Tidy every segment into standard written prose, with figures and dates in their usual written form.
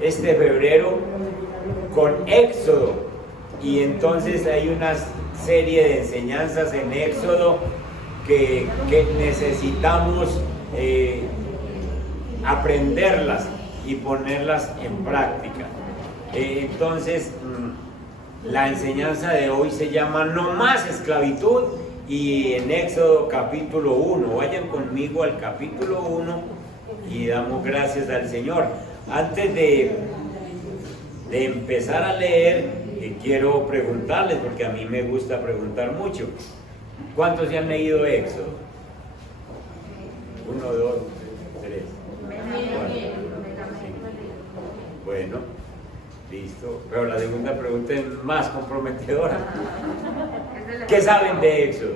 este febrero con Éxodo, y entonces hay una serie de enseñanzas en Éxodo que necesitamos aprenderlas y ponerlas en práctica. Entonces, la enseñanza de hoy se llama No más esclavitud, y en Éxodo capítulo 1, vayan conmigo al capítulo 1 y damos gracias al Señor. Antes de empezar a leer, quiero preguntarles, porque a mí me gusta preguntar mucho. ¿Cuántos se han leído Éxodo? 1, 2, 3. Bueno, listo. Pero la segunda pregunta es más comprometedora. ¿Qué saben de Éxodo?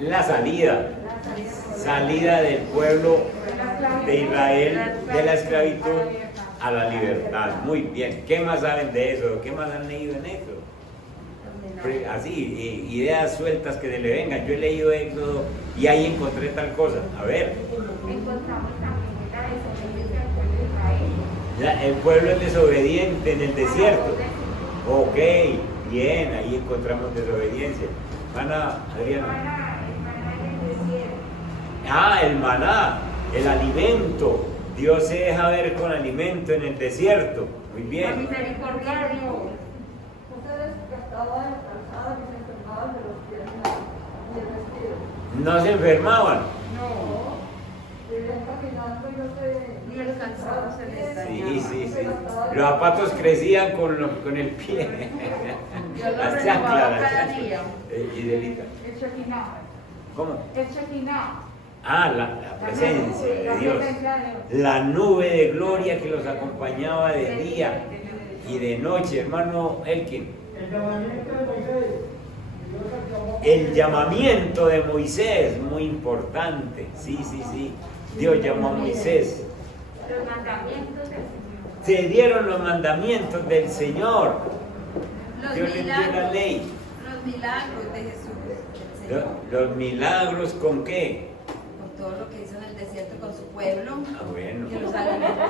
La salida del pueblo de Israel de la esclavitud a la libertad. Muy bien. ¿Qué más saben de eso? ¿Qué más han leído en Éxodo? Así, ideas sueltas que se le vengan. Yo he leído Éxodo y ahí encontré tal cosa. A ver. Encontramos también la desobediencia del pueblo de Israel. El pueblo es desobediente en el desierto. Ok, bien, ahí encontramos desobediencia. Mana, Adriana. El maná, el alimento. Dios se deja ver con alimento en el desierto. Muy bien. La misericordia de Dios. Ustedes que estaban cansados y se enfermaban de los pies y el vestido. No se enfermaban. No. Vivían caminando y no se... Ni el cansado se les dañaba. Sí. Los zapatos crecían con el pie. Yo lo Las renovaba chanclas, cada día. Idelita. El Shekinah. ¿Cómo? El Shekinah. La presencia de Dios. La nube de gloria que los acompañaba de día y de noche, hermano Elkin. El llamamiento de Moisés, muy importante. Sí. Dios llamó a Moisés. Los mandamientos del Señor. Se dieron los mandamientos del Señor. Dios les dio la ley. Los milagros de Jesús. Los milagros, ¿con qué? Con todo lo que hizo en el desierto con su pueblo. Bueno. Que los alimentó.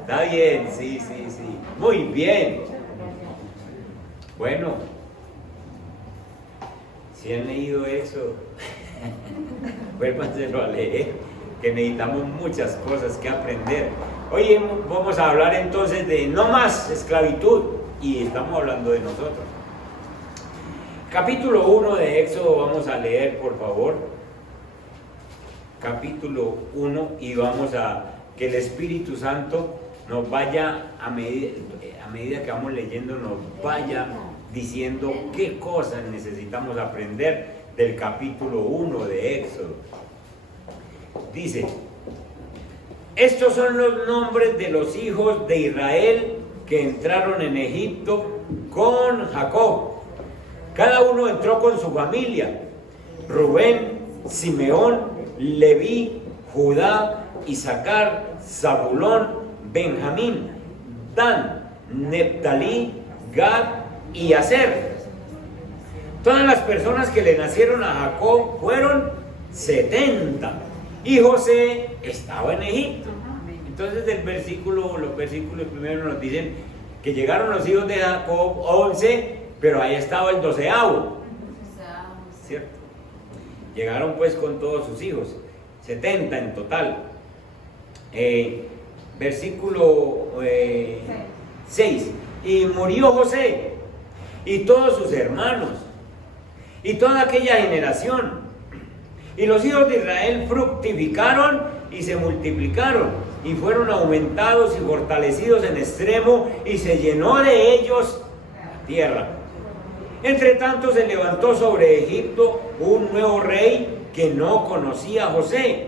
Está bien, sí. Muy bien. Bueno, si han leído eso, vuélvanselo a leer, que necesitamos muchas cosas que aprender. Hoy vamos a hablar entonces de no más esclavitud, y estamos hablando de nosotros. Capítulo 1 de Éxodo, vamos a leer, por favor. Capítulo 1, y vamos a que el Espíritu Santo nos vaya, a medida que vamos leyendo, nos vaya diciendo qué cosas necesitamos aprender del capítulo 1 de Éxodo. Dice: estos son los nombres de los hijos de Israel que entraron en Egipto con Jacob. Cada uno entró con su familia: Rubén, Simeón, Leví, Judá, Isaacar, Zabulón, Benjamín, Dan, Neftalí, Gad y Aser. Todas las personas que le nacieron a Jacob fueron 70, y José estaba en Egipto. Entonces los versículos primero nos dicen que llegaron los hijos de Jacob 11, pero ahí estaba el 12avo, ¿cierto? Llegaron pues con todos sus hijos, 70 en total. Versículo 6. Y murió José y todos sus hermanos y toda aquella generación, y los hijos de Israel fructificaron y se multiplicaron y fueron aumentados y fortalecidos en extremo, y se llenó de ellos la tierra. Entre tanto se levantó sobre Egipto un nuevo rey que no conocía a José,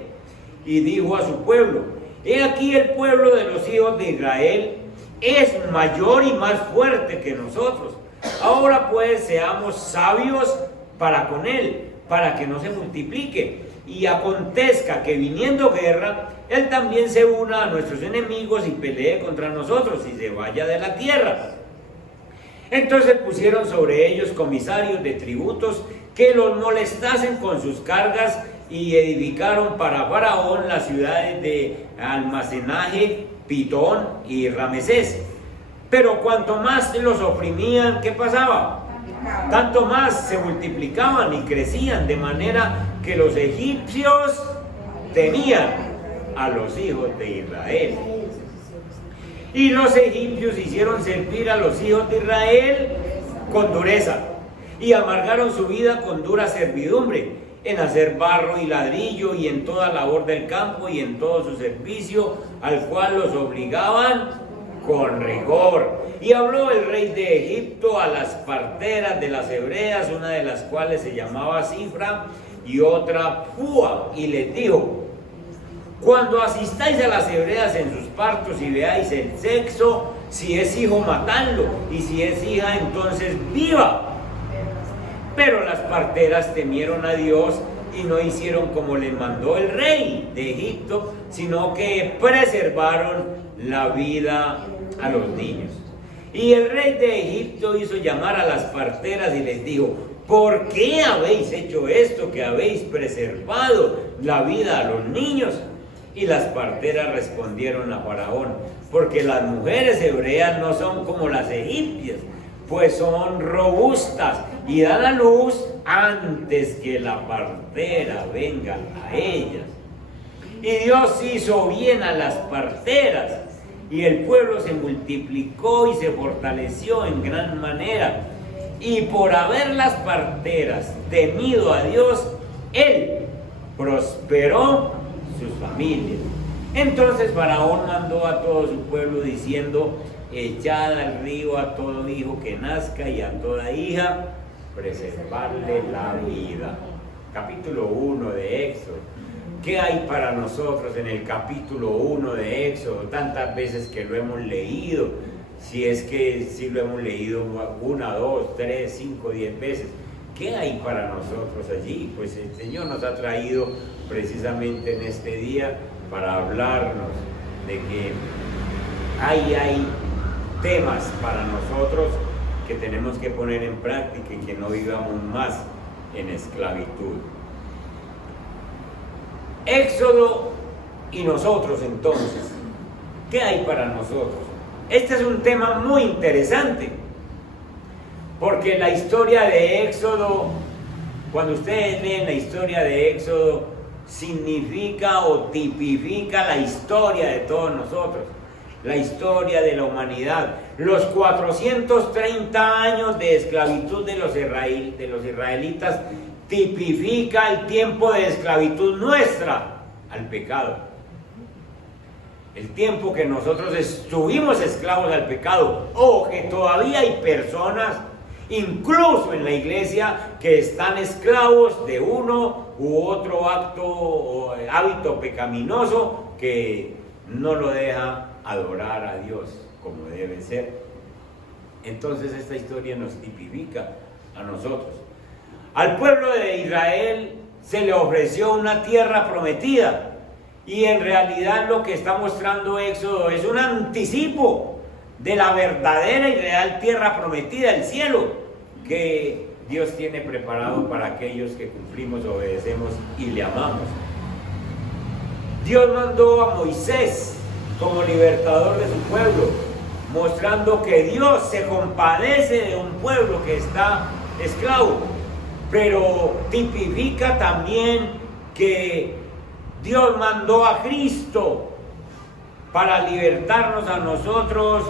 y dijo a su pueblo: he aquí el pueblo de los hijos de Israel es mayor y más fuerte que nosotros. Ahora pues seamos sabios para con él, para que no se multiplique, y acontezca que viniendo guerra, él también se una a nuestros enemigos y pelee contra nosotros y se vaya de la tierra. Entonces pusieron sobre ellos comisarios de tributos que los molestasen con sus cargas y edificaron para Faraón las ciudades de almacenaje, Pitón y Ramesés. Pero cuanto más los oprimían, ¿qué pasaba? Tanto más se multiplicaban y crecían, de manera que los egipcios temían a los hijos de Israel. Y los egipcios hicieron servir a los hijos de Israel con dureza y amargaron su vida con dura servidumbre, en hacer barro y ladrillo y en toda labor del campo y en todo su servicio, al cual los obligaban con rigor. Y habló el rey de Egipto a las parteras de las hebreas, una de las cuales se llamaba Cifra y otra Púa, y les dijo: cuando asistáis a las hebreas en sus partos y veáis el sexo, si es hijo, matadlo, y si es hija, entonces viva. Pero las parteras temieron a Dios y no hicieron como les mandó el rey de Egipto, sino que preservaron la vida a los niños. Y el rey de Egipto hizo llamar a las parteras y les dijo: ¿por qué habéis hecho esto, que habéis preservado la vida a los niños? Y las parteras respondieron a Faraón: porque las mujeres hebreas no son como las egipcias, pues son robustas y dan a luz antes que la partera venga a ellas. Y Dios hizo bien a las parteras, y el pueblo se multiplicó y se fortaleció en gran manera. Y por haber las parteras temido a Dios, Él prosperó sus familias. Entonces Faraón mandó a todo su pueblo diciendo: echad al río a todo hijo que nazca y a toda hija, preservarle la vida. Capítulo 1 de Éxodo. ¿Qué hay para nosotros en el capítulo 1 de Éxodo? Tantas veces que lo hemos leído, si es que sí lo hemos leído 1, 2, 3, 5, 10 veces. ¿Qué hay para nosotros allí? Pues el Señor nos ha traído precisamente en este día para hablarnos de que hay temas para nosotros que tenemos que poner en práctica y que no vivamos más en esclavitud. Éxodo y nosotros, entonces, ¿qué hay para nosotros? Este es un tema muy interesante, porque la historia de Éxodo, cuando ustedes leen la historia de Éxodo, significa o tipifica la historia de todos nosotros, la historia de la humanidad. Los 430 años de esclavitud de los israelitas tipifica el tiempo de esclavitud nuestra al pecado. El tiempo que nosotros estuvimos esclavos al pecado, o que todavía hay personas, incluso en la iglesia, que están esclavos de uno u otro acto o hábito pecaminoso que no lo deja adorar a Dios como debe ser. Entonces esta historia nos tipifica a nosotros. Al pueblo de Israel se le ofreció una tierra prometida, y en realidad lo que está mostrando Éxodo es un anticipo de la verdadera y real tierra prometida, el cielo, que Dios tiene preparado para aquellos que cumplimos, obedecemos y le amamos. Dios mandó a Moisés como libertador de su pueblo, mostrando que Dios se compadece de un pueblo que está esclavo, pero tipifica también que Dios mandó a Cristo para libertarnos a nosotros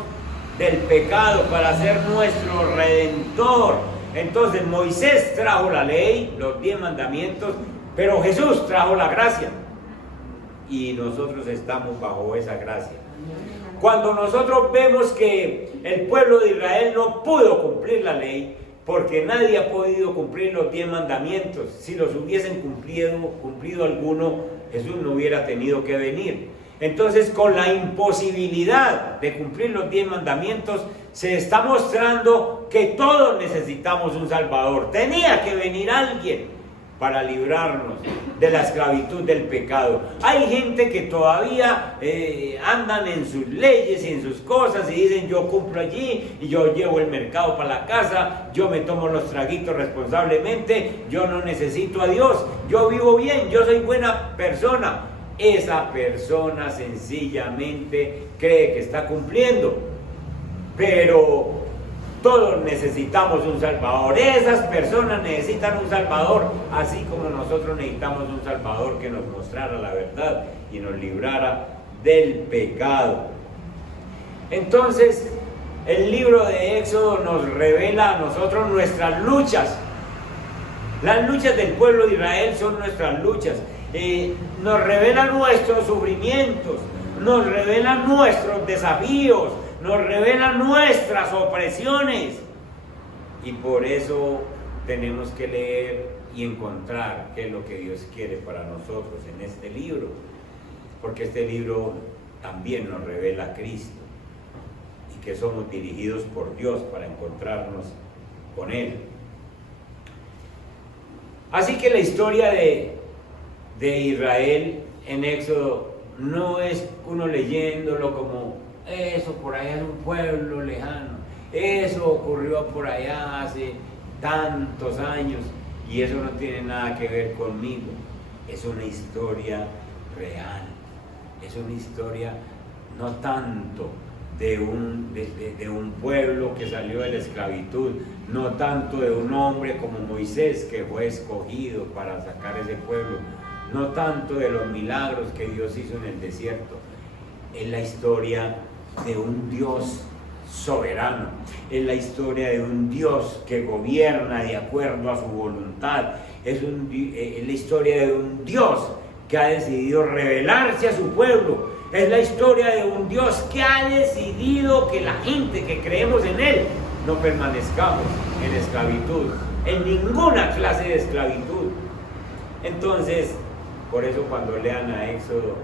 del pecado, para ser nuestro redentor. Entonces Moisés trajo la ley, los 10 mandamientos, pero Jesús trajo la gracia, y nosotros estamos bajo esa gracia. Cuando nosotros vemos que el pueblo de Israel no pudo cumplir la ley, porque nadie ha podido cumplir los 10 mandamientos, si los hubiesen cumplido alguno, Jesús no hubiera tenido que venir. Entonces, con la imposibilidad de cumplir los 10 mandamientos, se está mostrando que todos necesitamos un Salvador. Tenía que venir alguien para librarnos de la esclavitud del pecado. Hay gente que todavía andan en sus leyes y en sus cosas y dicen: yo cumplo allí y yo llevo el mercado para la casa, yo me tomo los traguitos responsablemente, yo no necesito a Dios, yo vivo bien, yo soy buena persona. Esa persona sencillamente cree que está cumpliendo, pero todos necesitamos un Salvador. Esas personas necesitan un Salvador, así como nosotros necesitamos un Salvador que nos mostrara la verdad y nos librara del pecado. Entonces, el libro de Éxodo nos revela a nosotros nuestras luchas. Las luchas del pueblo de Israel son nuestras luchas. Nos revela nuestros sufrimientos, nos revela nuestros desafíos, nos revela nuestras opresiones, y por eso tenemos que leer y encontrar qué es lo que Dios quiere para nosotros en este libro, porque este libro también nos revela a Cristo y que somos dirigidos por Dios para encontrarnos con Él. Así que la historia de Israel en Éxodo no es uno leyéndolo como: eso por allá es un pueblo lejano, eso ocurrió por allá hace tantos años y eso no tiene nada que ver conmigo. Es una historia real, es una historia no tanto de un pueblo que salió de la esclavitud, no tanto de un hombre como Moisés que fue escogido para sacar ese pueblo, no tanto de los milagros que Dios hizo en el desierto. Es la historia de un Dios soberano, es la historia de un Dios que gobierna de acuerdo a su voluntad, es la historia de un Dios que ha decidido revelarse a su pueblo, es la historia de un Dios que ha decidido que la gente que creemos en Él no permanezcamos en esclavitud, en ninguna clase de esclavitud. Entonces, por eso cuando lean a Éxodo,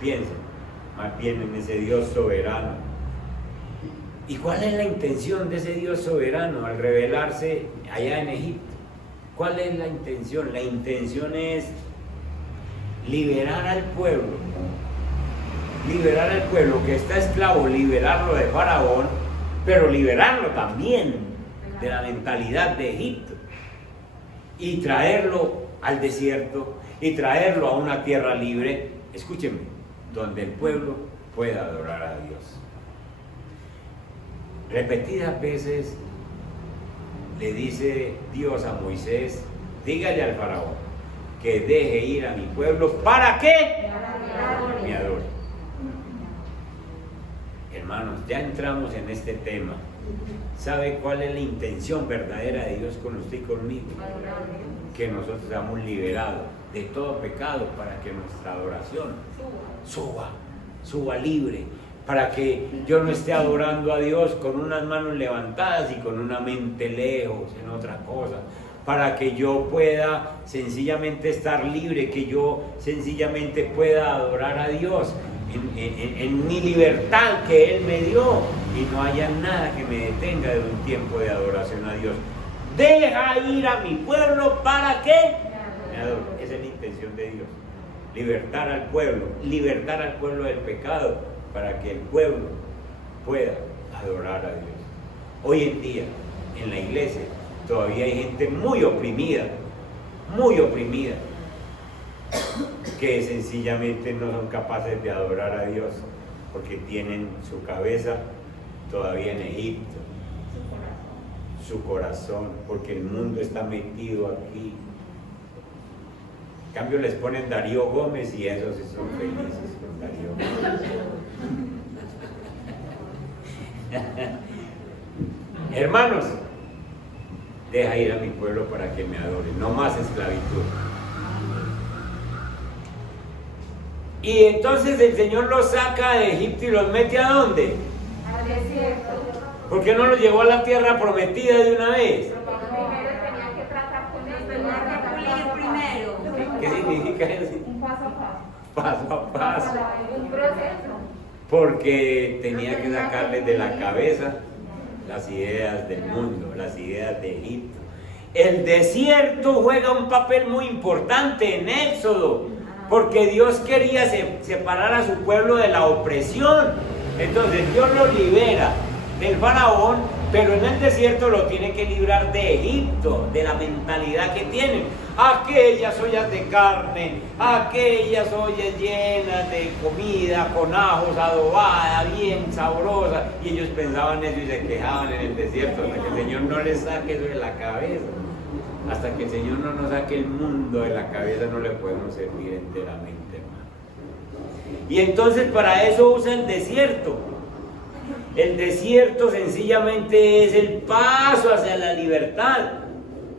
piensen más bien en ese Dios soberano. ¿Y cuál es la intención de ese Dios soberano al revelarse allá en Egipto? ¿Cuál es la intención? La intención es liberar al pueblo que está esclavo, liberarlo de Faraón, pero liberarlo también de la mentalidad de Egipto y traerlo al desierto y traerlo a una tierra libre, escúchenme, donde el pueblo pueda adorar a Dios. Repetidas veces le dice Dios a Moisés: dígale al faraón que deje ir a mi pueblo. ¿Para qué? Me adore. Hermanos, ya entramos en este tema. ¿Sabe cuál es la intención verdadera de Dios con usted y conmigo? Que nosotros seamos liberados de todo pecado, para que nuestra adoración suba libre, para que yo no esté adorando a Dios con unas manos levantadas y con una mente lejos en otra cosa, para que yo pueda sencillamente estar libre, que yo sencillamente pueda adorar a Dios en mi libertad que Él me dio, y no haya nada que me detenga de un tiempo de adoración a Dios. Deja ir a mi pueblo, ¿para qué? Me adore. Esa es la intención de Dios, libertar al pueblo del pecado, para que el pueblo pueda adorar a Dios. Hoy en día, en la iglesia, todavía hay gente muy oprimida, que sencillamente no son capaces de adorar a Dios, porque tienen su cabeza todavía en Egipto, su corazón, porque el mundo está metido aquí. En cambio les ponen Darío Gómez y esos sí son felices con Darío Gómez. Hermanos, deja ir a mi pueblo para que me adore, no más esclavitud. Y entonces el Señor los saca de Egipto y los mete ¿a dónde? Al desierto. ¿Por qué no los llevó a la tierra prometida de una vez? Porque primero tenía que tratar con ellos. Tenía que pulir primero. ¿Qué significa eso? Un paso a paso. Paso a paso. Un proceso. Porque tenía que sacarles de la cabeza las ideas del mundo, las ideas de Egipto. El desierto juega un papel muy importante en Éxodo, porque Dios quería separar a su pueblo de la opresión. Entonces Dios lo libera del faraón, pero en el desierto lo tiene que librar de Egipto, de la mentalidad que tienen. Aquellas ollas de carne, aquellas ollas llenas de comida, con ajos, adobada, bien sabrosa. Y ellos pensaban eso y se quejaban en el desierto, hasta que el Señor no les saque eso de la cabeza. Hasta que el Señor no nos saque el mundo de la cabeza, no le podemos servir enteramente, hermano. Y entonces para eso usa el desierto. El desierto sencillamente es el paso hacia la libertad,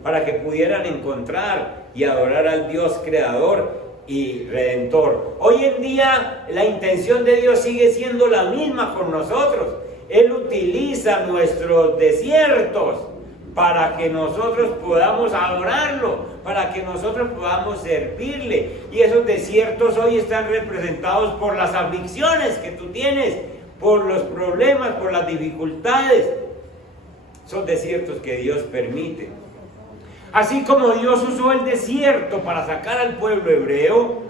para que pudieran encontrar y adorar al Dios creador y redentor. Hoy en día la intención de Dios sigue siendo la misma con nosotros. Él utiliza nuestros desiertos para que nosotros podamos adorarlo, para que nosotros podamos servirle. Y esos desiertos hoy están representados por las aflicciones que tú tienes, por los problemas, por las dificultades. Son desiertos que Dios permite. Así como Dios usó el desierto para sacar al pueblo hebreo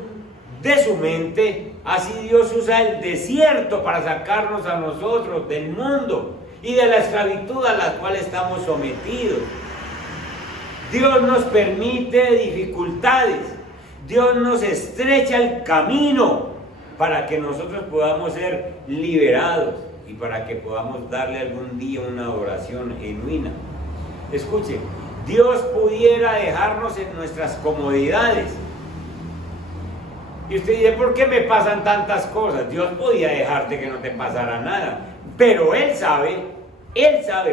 de su mente, así Dios usa el desierto para sacarnos a nosotros del mundo y de la esclavitud a la cual estamos sometidos. Dios nos permite dificultades, Dios nos estrecha el camino para que nosotros podamos ser liberados y para que podamos darle algún día una adoración genuina. Escuchen, Dios pudiera dejarnos en nuestras comodidades. Y usted dice, ¿por qué me pasan tantas cosas? Dios podía dejarte que no te pasara nada. Pero Él sabe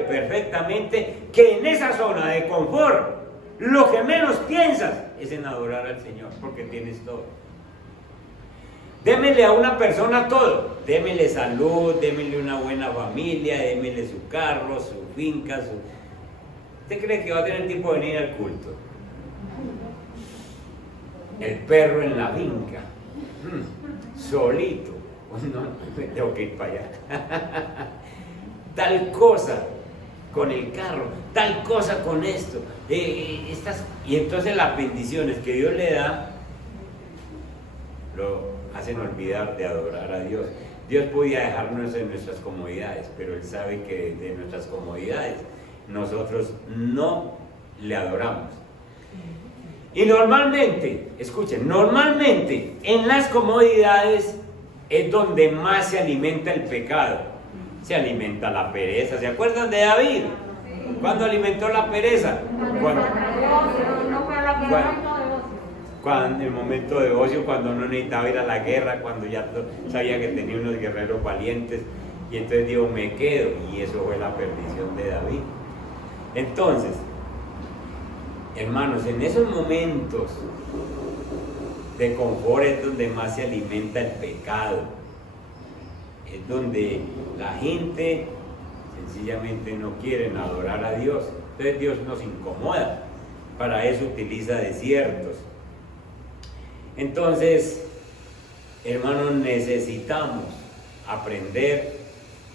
perfectamente que en esa zona de confort, lo que menos piensas es en adorar al Señor, porque tienes todo. Démele a una persona todo. Démele salud, démele una buena familia, démele su carro, su finca, ¿Usted cree que va a tener tiempo de venir al culto? El perro en la finca, solito. No, tengo que ir para allá. Tal cosa con el carro, tal cosa con esto. Y entonces las bendiciones que Dios le da lo hacen olvidar de adorar a Dios. Dios podía dejarnos en nuestras comodidades, pero Él sabe que de nuestras comodidades nosotros no le adoramos. Y normalmente, escuchen, normalmente en las comodidades es donde más se alimenta el pecado. Se alimenta la pereza. ¿Se acuerdan de David? ¿Cuándo alimentó la pereza? Cuando en el momento de ocio, cuando no necesitaba ir a la guerra, cuando ya sabía que tenía unos guerreros valientes, y entonces digo, me quedo, y eso fue la perdición de David. Entonces, hermanos, en esos momentos de confort es donde más se alimenta el pecado, es donde la gente sencillamente no quiere adorar a Dios. Entonces Dios nos incomoda, para eso utiliza desiertos. Entonces, hermanos, necesitamos aprender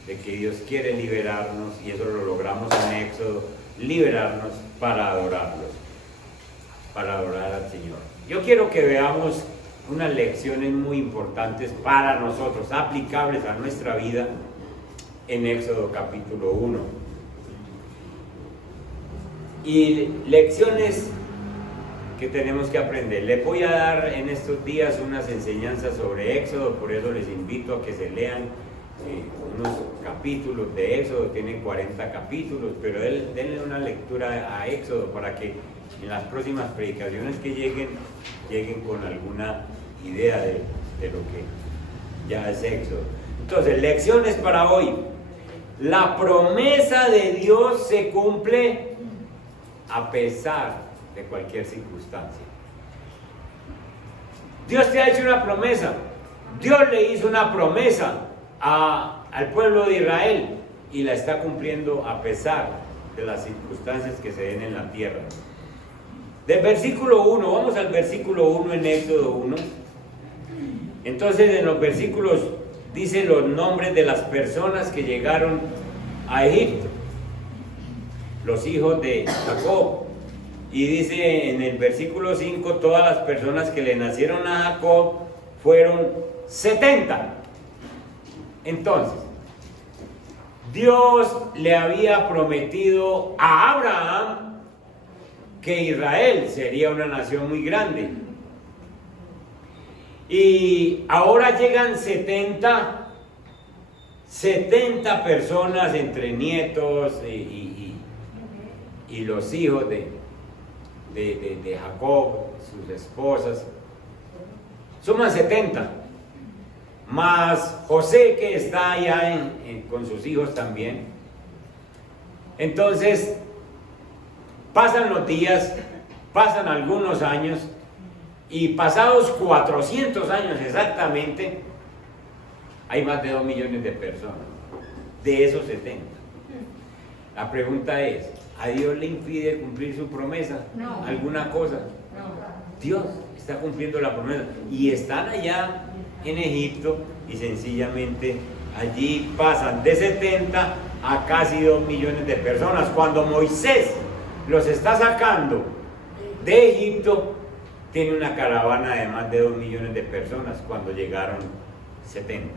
de que Dios quiere liberarnos, y eso lo logramos en Éxodo, liberarnos para adorarlos, para adorar al Señor. Yo quiero que veamos unas lecciones muy importantes para nosotros, aplicables a nuestra vida, en Éxodo capítulo 1. Y lecciones que tenemos que aprender. Les voy a dar en estos días unas enseñanzas sobre Éxodo, por eso les invito a que se lean unos capítulos de Éxodo. Tiene 40 capítulos, pero denle una lectura a Éxodo para que en las próximas predicaciones que lleguen con alguna idea de lo que ya es Éxodo. Entonces, lecciones para hoy. La promesa de Dios se cumple a pesar de cualquier circunstancia. Dios te ha hecho una promesa. Dios le hizo una promesa al pueblo de Israel y la está cumpliendo a pesar de las circunstancias que se den en la tierra. Del versículo 1, vamos al versículo 1 en Éxodo 1. Entonces en los versículos dice los nombres de las personas que llegaron a Egipto, los hijos de Jacob. Y dice en el versículo 5, todas las personas que le nacieron a Jacob fueron 70. Entonces, Dios le había prometido a Abraham que Israel sería una nación muy grande. Y ahora llegan 70 personas entre nietos y los hijos de Jacob, sus esposas. Suman 70. Más José, que está allá con sus hijos también. Entonces, pasan los días, pasan algunos años, y pasados 400 años exactamente, hay más de 2 millones de personas, de esos 70. La pregunta es, ¿a Dios le impide cumplir su promesa? No. ¿Alguna cosa? No. Dios está cumpliendo la promesa, y están allá en Egipto, y sencillamente allí pasan de 70 a casi 2 millones de personas. Cuando Moisés los está sacando de Egipto, tiene una caravana de más de 2 millones de personas cuando llegaron 70.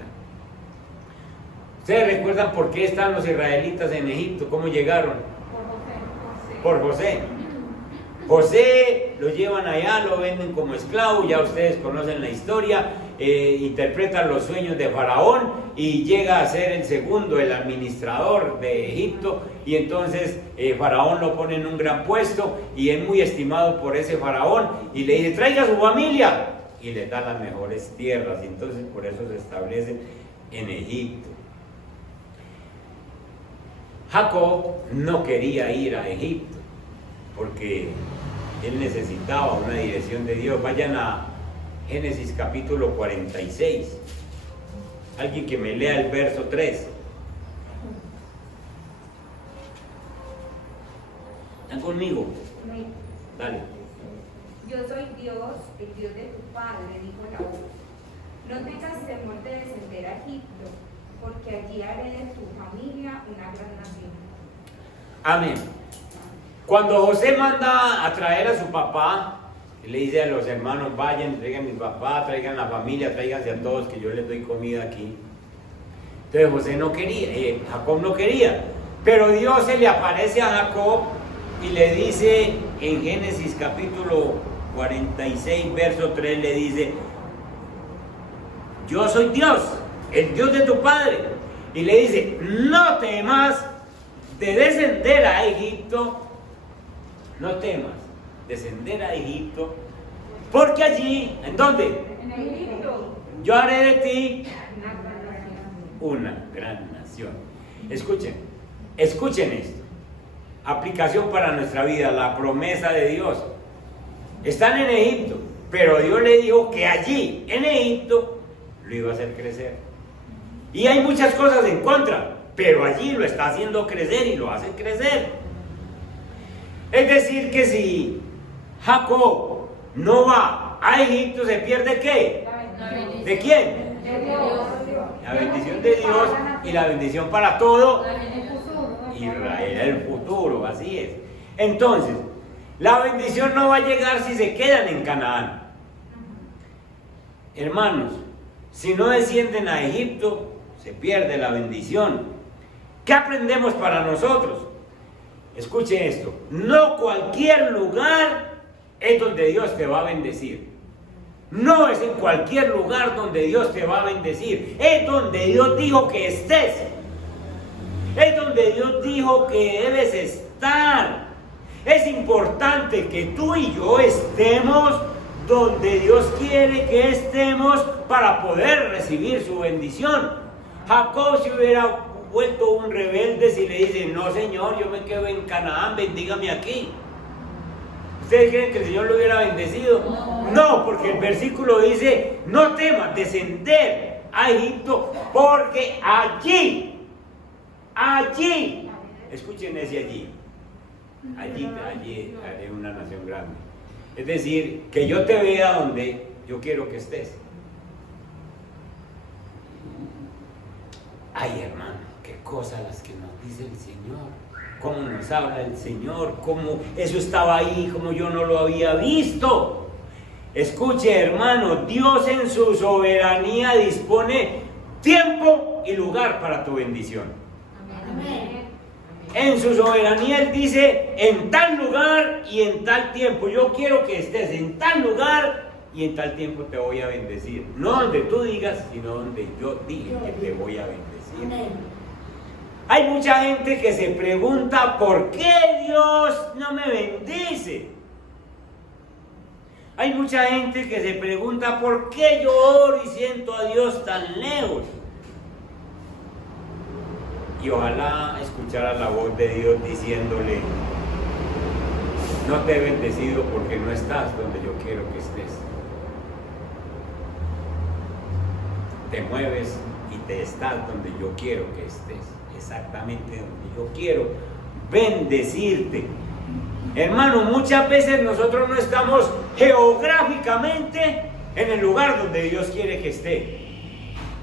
¿Ustedes recuerdan por qué están los israelitas en Egipto? ¿Cómo llegaron? Por José. José lo llevan allá, lo venden como esclavo, ya ustedes conocen la historia, interpretan los sueños de Faraón y llega a ser el segundo, el administrador de Egipto, y entonces Faraón lo pone en un gran puesto y es muy estimado por ese Faraón y le dice, traiga a su familia, y le da las mejores tierras, y entonces por eso se establece en Egipto. Jacob no quería ir a Egipto porque él necesitaba una dirección de Dios. Vayan a Génesis capítulo 46. Alguien que me lea el verso 3. ¿Están conmigo? Dale. Yo soy Dios, el Dios de tu padre, dijo la voz. No tengas temor de descender a Egipto, porque allí haré de tu familia una gran nación. Amén. Cuando José manda a traer a su papá, le dice a los hermanos, vayan, traigan a mi papá, traigan a la familia, tráiganse a todos, que yo les doy comida aquí. Entonces José no quería, Jacob no quería, pero Dios se le aparece a Jacob y le dice en Génesis capítulo 46, verso 3, le dice, yo soy Dios, el Dios de tu padre, y le dice, no temas de descender a Egipto, no temas descender a Egipto, porque allí, ¿en dónde? En Egipto. Yo haré de ti Una gran nación. una gran nación. Escuchen esto. Aplicación para nuestra vida, la promesa de Dios. Están en Egipto, pero Dios le dijo que allí, en Egipto, lo iba a hacer crecer. Y hay muchas cosas en contra, pero allí lo está haciendo crecer y lo hace crecer. Es decir, que si Jacob no va a Egipto, ¿se pierde qué? ¿De quién? De Dios. La bendición de Dios y la bendición para todo Israel, el futuro, así es. Entonces, la bendición no va a llegar si se quedan en Canaán. Hermanos, si no descienden a Egipto, se pierde la bendición. ¿Qué aprendemos para nosotros? Escuchen esto, no cualquier lugar es donde Dios te va a bendecir. No es en cualquier lugar donde Dios te va a bendecir. Es donde Dios dijo que estés. Es donde Dios dijo que debes estar. Es importante que tú y yo estemos donde Dios quiere que estemos para poder recibir su bendición. Jacob se hubiera vuelto un rebelde si le dice, no Señor, yo me quedo en Canaán, bendígame aquí. ¿Ustedes creen que el Señor lo hubiera bendecido? No, porque el versículo dice, no temas descender a Egipto, porque allí, escuchen ese allí haré una nación grande. Es decir, que yo te vea donde yo quiero que estés. Ay, hermano, qué cosas las que nos dice el Señor. cómo nos habla el Señor, cómo eso estaba ahí, cómo yo no lo había visto. Escuche, hermano, Dios en su soberanía dispone tiempo y lugar para tu bendición. Amén. En su soberanía Él dice, en tal lugar y en tal tiempo. Yo quiero que estés en tal lugar y en tal tiempo te voy a bendecir. No donde tú digas, sino donde yo dije que te voy a bendecir. Amén. Hay mucha gente que se pregunta, ¿por qué Dios no me bendice? Hay mucha gente que se pregunta, ¿por qué yo oro y siento a Dios tan lejos? Y ojalá escuchara la voz de Dios diciéndole, no te he bendecido porque no estás donde yo quiero que estés. Te mueves y te estás donde yo quiero que estés, exactamente donde yo quiero bendecirte. Hermano, muchas veces nosotros no estamos geográficamente en el lugar donde Dios quiere que esté.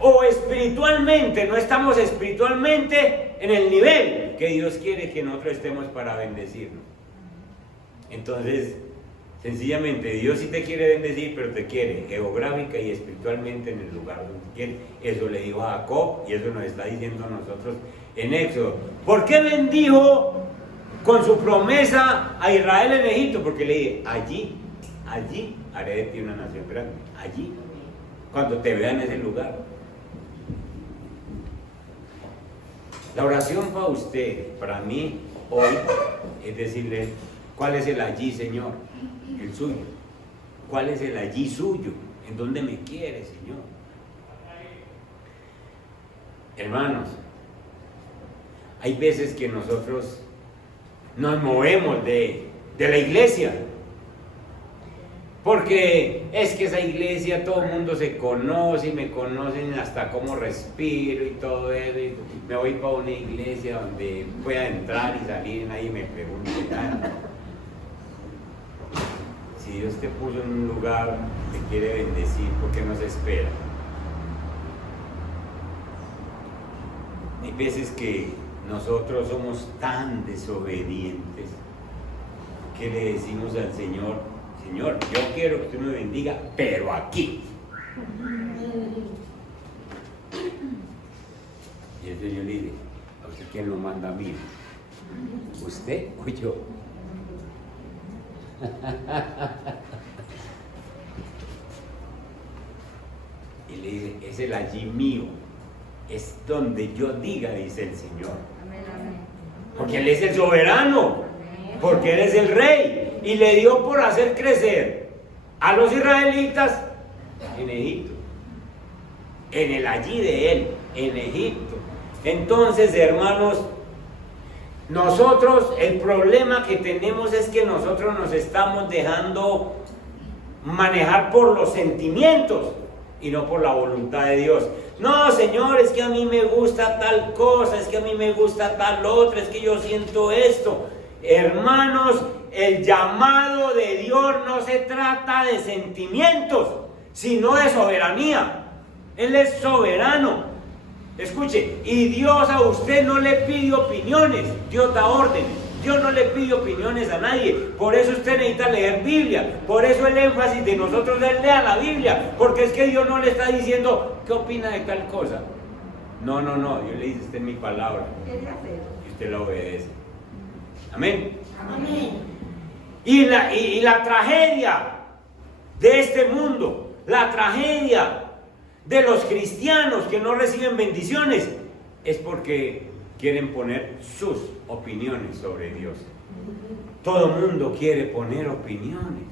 O espiritualmente, no estamos espiritualmente en el nivel que Dios quiere que nosotros estemos para bendecirnos. Entonces, sencillamente, Dios sí te quiere bendecir, pero te quiere geográfica y espiritualmente en el lugar donde quiere. Eso le dijo a Jacob y eso nos está diciendo a nosotros en Éxodo. ¿Por qué bendijo con su promesa a Israel en Egipto? Porque le dije, allí haré de ti una nación grande. Allí, cuando te vea en ese lugar. La oración para usted, para mí, hoy, es decirle, ¿cuál es el allí, Señor? El suyo. ¿Cuál es el allí suyo? ¿En dónde me quiere, Señor? Hermanos, hay veces que nosotros nos movemos de la iglesia, porque es que esa iglesia todo el mundo se conoce y me conocen hasta cómo respiro y todo eso, y me voy para una iglesia donde pueda entrar y salir y nadie me pregunte nada. Si Dios te puso en un lugar, te quiere bendecir, ¿por qué no se espera? Hay veces que nosotros somos tan desobedientes que le decimos al Señor, Señor, yo quiero que usted me bendiga, pero aquí. Y el Señor le dice, ¿a usted quién lo manda a mí? ¿Usted o yo? Y le dice, es el allí mío, es donde yo diga, dice el Señor. Porque Él es el soberano, porque Él es el rey. Y le dio por hacer crecer a los israelitas en Egipto, en el allí de Él, en Egipto. Entonces, hermanos, nosotros, el problema que tenemos es que nosotros nos estamos dejando manejar por los sentimientos y no por la voluntad de Dios. No, Señor, es que a mí me gusta tal cosa, es que a mí me gusta tal otra, es que yo siento esto. Hermanos, el llamado de Dios no se trata de sentimientos, sino de soberanía. Él es soberano. Escuche, y Dios a usted no le pide opiniones, Dios da órdenes. Dios no le pide opiniones a nadie. Por eso usted necesita leer Biblia. Por eso el énfasis de nosotros es leer la Biblia. Porque es que Dios no le está diciendo, ¿qué opina de tal cosa? No. Dios le dice, esta es mi palabra. Y usted la obedece. Amén. Amén. Y la tragedia de este mundo, la tragedia de los cristianos que no reciben bendiciones, es porque quieren poner sus opiniones sobre Dios. Todo mundo quiere poner opiniones.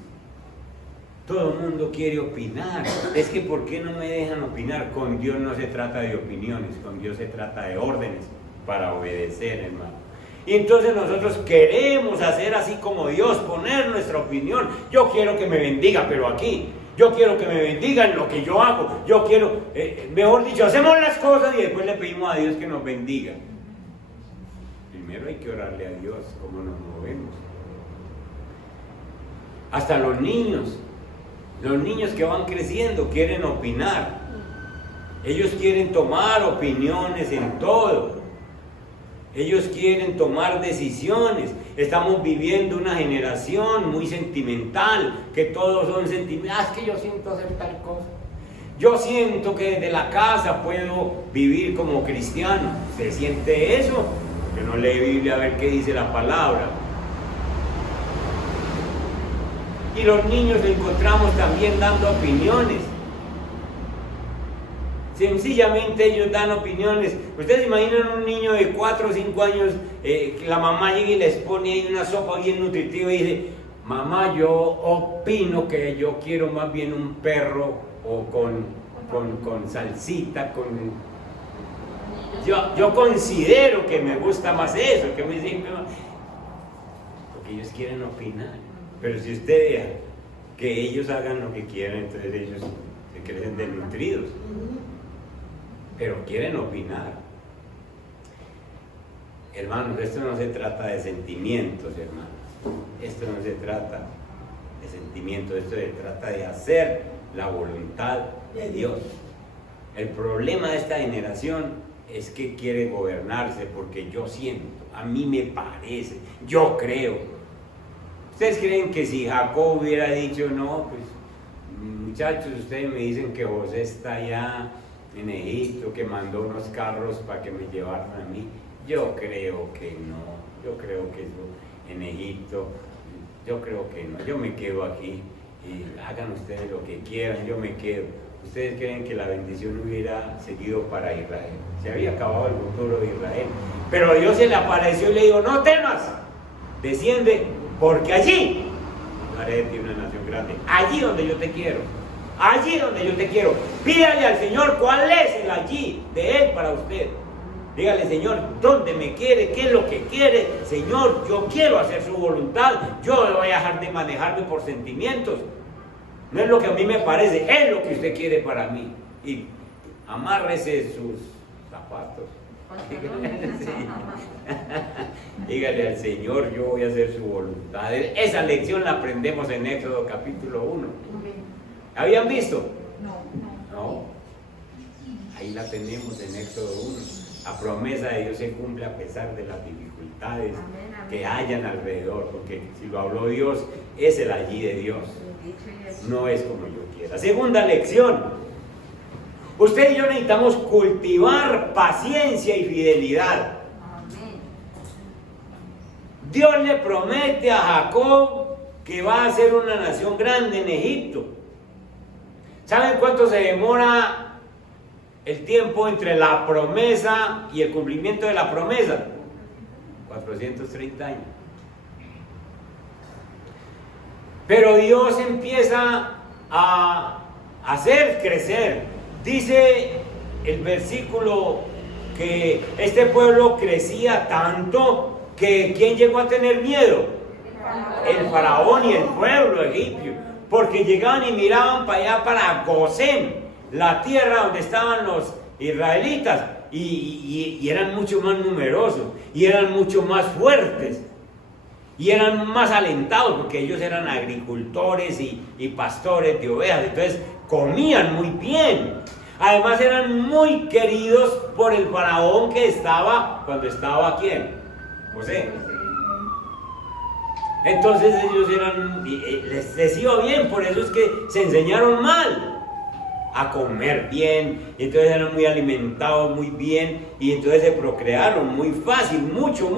Todo mundo quiere opinar. Es que ¿por qué no me dejan opinar? Con Dios no se trata de opiniones, con Dios se trata de órdenes para obedecer, hermano. Y entonces nosotros queremos hacer así como Dios, poner nuestra opinión. Yo quiero que me bendiga, pero aquí. Yo quiero que me bendiga en lo que yo hago. Yo quiero, mejor dicho, hacemos las cosas y después le pedimos a Dios que nos bendiga. Primero hay que orarle a Dios cómo nos movemos. Hasta los niños que van creciendo quieren opinar. Ellos quieren tomar opiniones en todo. Ellos quieren tomar decisiones. Estamos viviendo una generación muy sentimental, que todos son sentimentales. Es que yo siento hacer tal cosa. Yo siento que desde la casa puedo vivir como cristiano. ¿Se siente eso? Porque no lee Biblia a ver qué dice la palabra. Y los niños encontramos también dando opiniones. Sencillamente ellos dan opiniones. Ustedes imaginan un niño de 4 o 5 años, que la mamá llega y les pone ahí una sopa bien nutritiva y dice: mamá, yo opino que yo quiero más bien un perro o con salsita, yo considero que me gusta más eso, que me dicen, porque ellos quieren opinar. Pero si usted deja que ellos hagan lo que quieran, entonces ellos se crecen desnutridos. Pero quieren opinar. Hermanos, esto no se trata de sentimientos, hermanos. Esto no se trata de sentimientos, esto se trata de hacer la voluntad de Dios. El problema de esta generación es que quiere gobernarse porque yo siento, a mí me parece, yo creo. ¿Ustedes creen que si Jacob hubiera dicho, no, pues muchachos, ustedes me dicen que José está allá en Egipto, que mandó unos carros para que me llevaran a mí? Yo creo que no, yo creo que eso en Egipto, yo creo que no, yo me quedo aquí y hagan ustedes lo que quieran, yo me quedo. ¿Ustedes creen que la bendición hubiera seguido para Israel? Se había acabado el futuro de Israel, pero Dios se le apareció y le dijo: no temas, desciende, porque allí haré de ti una nación grande, allí donde yo te quiero. Allí donde yo te quiero. Pídale al Señor cuál es el allí de Él para usted. Dígale: Señor, ¿dónde me quiere? ¿Qué es lo que quiere? Señor, yo quiero hacer su voluntad. Yo no voy a dejar de manejarme por sentimientos. No es lo que a mí me parece, es lo que usted quiere para mí. Y amárrese sus zapatos. Dígale al Señor: yo voy a hacer su voluntad. Esa lección la aprendemos en Éxodo capítulo 1. ¿Habían visto? No. Ahí la tenemos en Éxodo 1. La promesa de Dios se cumple a pesar de las dificultades que hayan alrededor, porque si lo habló Dios, es el allí de Dios. No es como yo quiera. Segunda lección. Usted y yo necesitamos cultivar paciencia y fidelidad. Dios le promete a Jacob que va a ser una nación grande en Egipto. ¿Saben cuánto se demora el tiempo entre la promesa y el cumplimiento de la promesa? 430 años. Pero Dios empieza a hacer crecer. Dice el versículo que este pueblo crecía tanto que ¿quién llegó a tener miedo? El faraón y el pueblo egipcio. Porque llegaban y miraban para allá, para Gosén, la tierra donde estaban los israelitas, y eran mucho más numerosos, y eran mucho más fuertes, y eran más alentados, porque ellos eran agricultores y pastores de ovejas, entonces comían muy bien. Además eran muy queridos por el faraón que estaba, cuando estaba ¿quién? José. Entonces ellos les iba bien, por eso es que se enseñaron mal a comer bien, y entonces eran muy alimentados, muy bien, y entonces se procrearon muy fácil, mucho.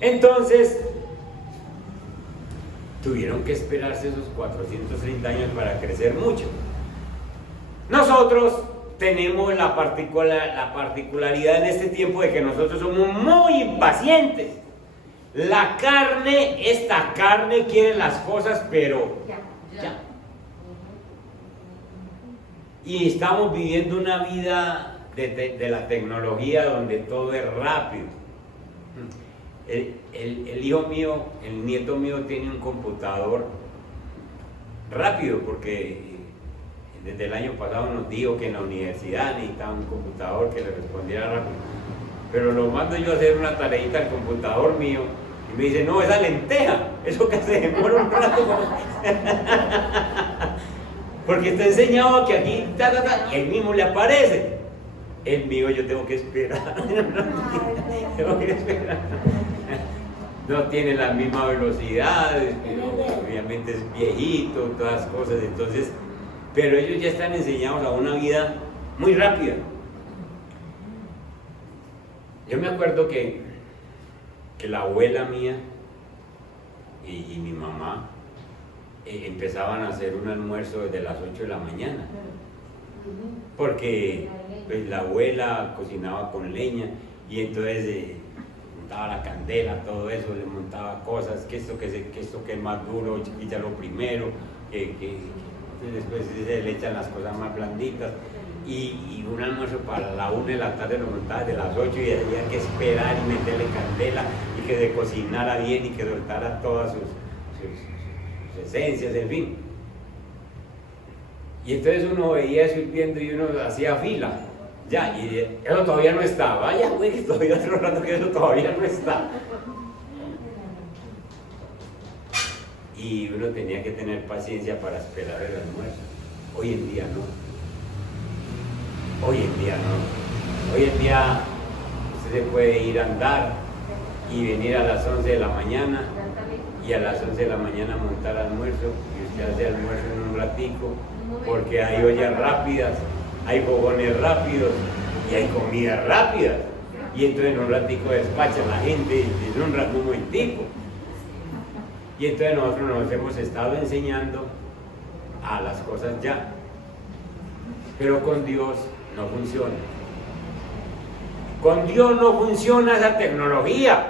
Entonces tuvieron que esperarse esos 430 años para crecer mucho. Nosotros tenemos la particularidad en este tiempo de que nosotros somos muy impacientes. La carne, esta carne quiere las cosas, pero ya. Y estamos viviendo una vida de la tecnología donde todo es rápido. El hijo mío, el nieto mío tiene un computador rápido porque desde el año pasado nos dijo que en la universidad necesitaba un computador que le respondiera rápido. Pero lo mando yo a hacer una tareita al computador mío y me dice: no, esa lenteja, eso que se demora un rato. Porque está enseñado que aquí, y él mismo le aparece. El mío yo tengo que esperar. Tengo que esperar. No tiene la misma velocidad, pero obviamente es viejito, todas las cosas, entonces, pero ellos ya están enseñados a una vida muy rápida. Yo me acuerdo que la abuela mía y mi mamá empezaban a hacer un almuerzo desde las 8 de la mañana, porque pues, la abuela cocinaba con leña y entonces montaba la candela, todo eso, le montaba cosas, que esto que es más duro, quítalo primero, después se le echan las cosas más blanditas. Y un almuerzo para la 1 de la tarde lo montaba de las 8 y había que esperar y meterle candela y que se cocinara bien y que soltara todas sus esencias, en fin. Y entonces uno veía eso hirviendo y uno hacía fila. Ya, y eso todavía no está. Vaya, güey, que todavía estoy hablando que eso todavía no está. Y uno tenía que tener paciencia para esperar el almuerzo. Hoy en día no. Hoy en día no. Hoy en día usted se puede ir a andar y venir a las 11 de la mañana y a las 11 de la mañana montar almuerzo y usted hace almuerzo en un ratico porque hay ollas rápidas, hay fogones rápidos y hay comidas rápidas y entonces en un ratico despacha la gente en un momentico. Y entonces nosotros nos hemos estado enseñando a las cosas ya, pero con Dios no funciona. Con Dios no funciona esa tecnología,